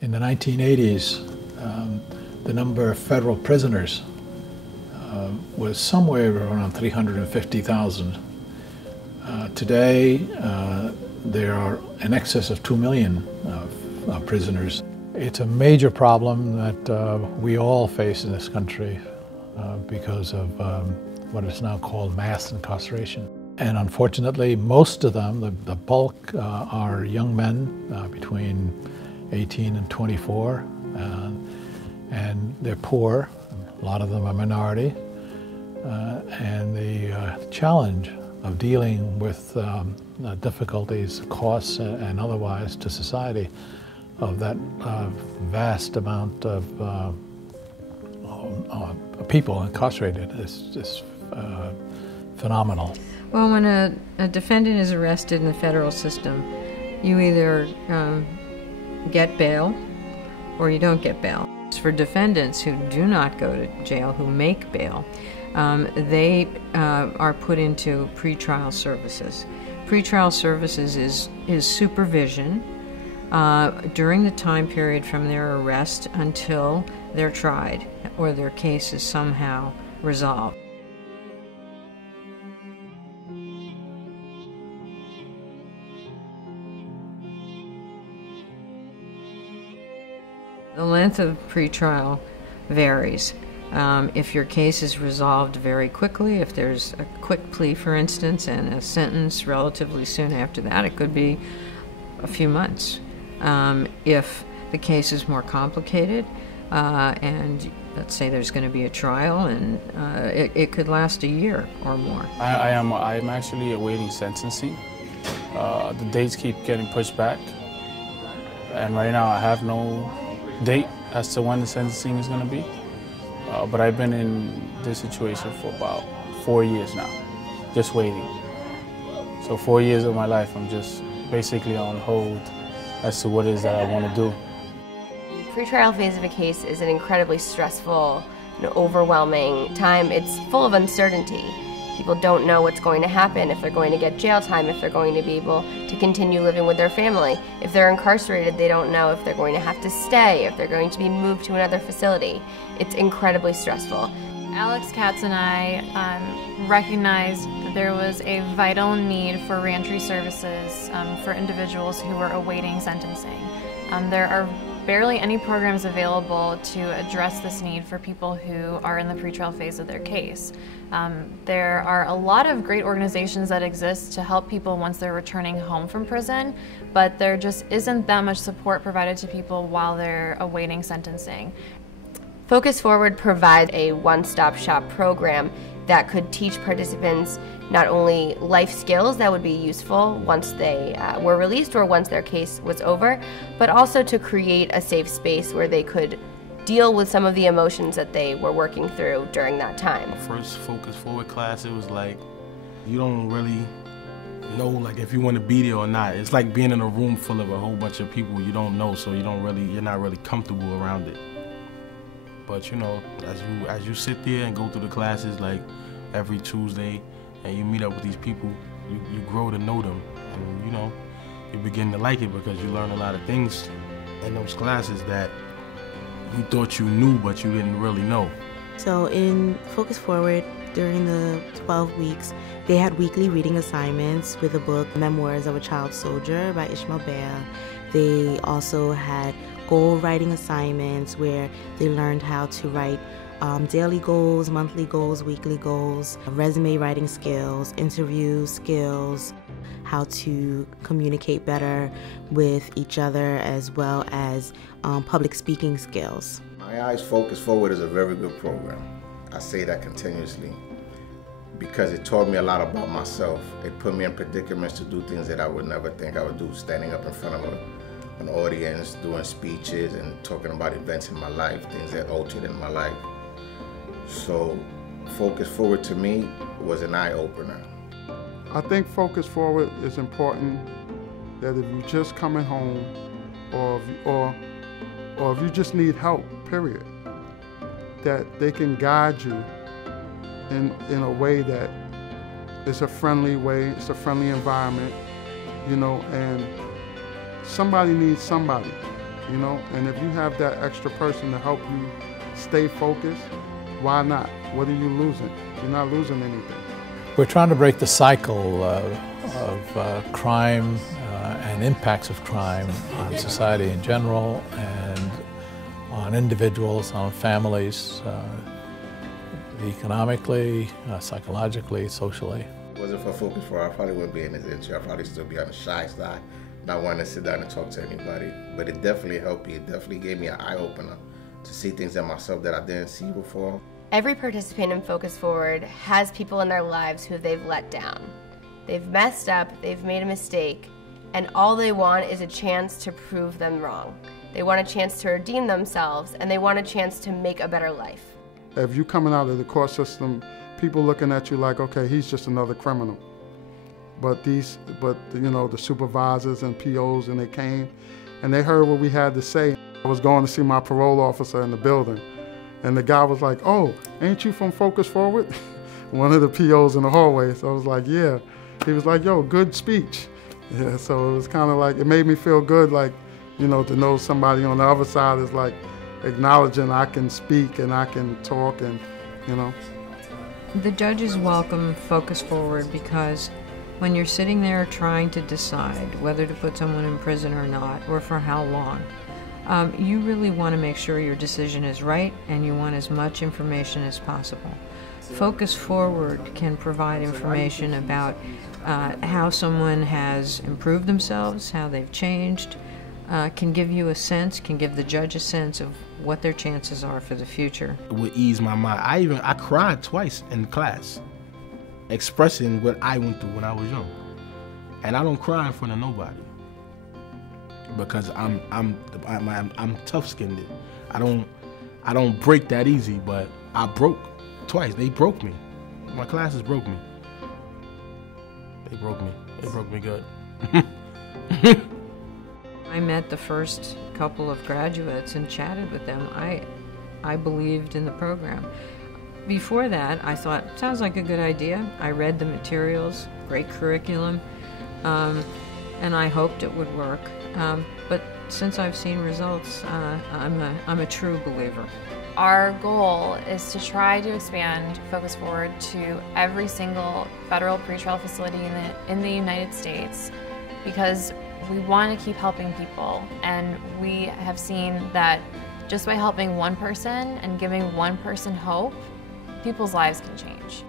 In the 1980s, the number of federal prisoners was somewhere around 350,000. Today, there are in excess of 2 million prisoners. It's a major problem that we all face in this country because of what is now called mass incarceration. And unfortunately, most of them, the bulk, are young men between 18 and 24, and they're poor. A lot of them are minority. And the challenge of dealing with difficulties, costs, and otherwise to society of that vast amount of people incarcerated is phenomenal. Well, when a defendant is arrested in the federal system, you either get bail or you don't get bail. For defendants who do not go to jail, who make bail, they are put into pretrial services. Pretrial services is supervision during the time period from their arrest until they're tried or their case is somehow resolved. The length of pretrial varies. If your case is resolved very quickly, if there's a quick plea, for instance, and a sentence relatively soon after that, it could be a few months. If the case is more complicated, and let's say there's going to be a trial, and it could last a year or more. I'm actually awaiting sentencing. The dates keep getting pushed back, and right now I have no date as to when the sentencing is going to be. But I've been in this situation for about 4 years now, just waiting. So 4 years of my life, I'm just basically on hold as to what it is that I want to do. The pretrial phase of a case is an incredibly stressful, overwhelming time. It's full of uncertainty. People don't know what's going to happen, if they're going to get jail time, if they're going to be able to continue living with their family. If they're incarcerated, they don't know if they're going to have to stay, if they're going to be moved to another facility. It's incredibly stressful. Alex Katz and I recognized that there was a vital need for reentry services for individuals who were awaiting sentencing. There are barely any programs available to address this need for people who are in the pretrial phase of their case. There are a lot of great organizations that exist to help people once they're returning home from prison, but there just isn't that much support provided to people while they're awaiting sentencing. Focus Forward provides a one-stop shop program that could teach participants not only life skills that would be useful once they were released or once their case was over, but also to create a safe space where they could deal with some of the emotions that they were working through during that time. First Focus Forward class, it was like, you don't really know like if you want to be there or not. It's like being in a room full of a whole bunch of people you don't know, so you're not really comfortable around it. But as you sit there and go through the classes like every Tuesday and you meet up with these people, you grow to know them, and you begin to like it because you learn a lot of things in those classes that you thought you knew but you didn't really know. So in Focus Forward, during the 12 weeks, they had weekly reading assignments with the book Memoirs of a Child Soldier by Ishmael Beah. They also had goal writing assignments where they learned how to write daily goals, monthly goals, weekly goals, resume writing skills, interview skills, how to communicate better with each other, as well as public speaking skills. My Eyes Focus Forward is a very good program. I say that continuously because it taught me a lot about myself. It put me in predicaments to do things that I would never think I would do, standing up in front of an audience, doing speeches and talking about events in my life, things that altered in my life. So Focus Forward to me was an eye-opener. I think Focus Forward is important, that if you're just coming home or if you just need help, period, that they can guide you in a way that is a friendly way, it's a friendly environment, and somebody needs somebody. you know? And if you have that extra person to help you stay focused, why not? What are you losing? You're not losing anything. We're trying to break the cycle of crime and impacts of crime on society in general and on individuals, on families, economically, psychologically, socially. If it wasn't for Focus Forward, I probably wouldn't be in this industry. I'd probably still be on the shy side, not wanting to sit down and talk to anybody. But it definitely helped me. It definitely gave me an eye-opener to see things in myself that I didn't see before. Every participant in Focus Forward has people in their lives who they've let down. They've messed up, they've made a mistake, and all they want is a chance to prove them wrong. They want a chance to redeem themselves, and they want a chance to make a better life. If you're coming out of the court system, people looking at you like, okay, he's just another criminal. But you know, the supervisors and POs, and they came, and they heard what we had to say. I was going to see my parole officer in the building, and the guy was like, oh, ain't you from Focus Forward? One of the POs in the hallway. So I was like, yeah. He was like, yo, good speech. Yeah, so it was kind of like, it made me feel good, like, you know, to know somebody on the other side is like acknowledging I can speak and I can talk, and, you know. The judges welcome Focus Forward because when you're sitting there trying to decide whether to put someone in prison or not, or for how long, you really want to make sure your decision is right, and you want as much information as possible. Focus Forward can provide information about how someone has improved themselves, how they've changed, can give you a sense, can give the judge a sense of what their chances are for the future. It would ease my mind. I cried twice in class, expressing what I went through when I was young. And I don't cry in front of nobody because I'm tough-skinned. I don't break that easy, but I broke twice. They broke me. My classes broke me. They broke me. They broke me good. I met the first couple of graduates and chatted with them. I believed in the program. Before that, I thought, sounds like a good idea. I read the materials, great curriculum, and I hoped it would work. But since I've seen results, I'm a true believer. Our goal is to try to expand Focus Forward to every single federal pretrial facility in the United States, because we want to keep helping people, and we have seen that just by helping one person and giving one person hope, people's lives can change.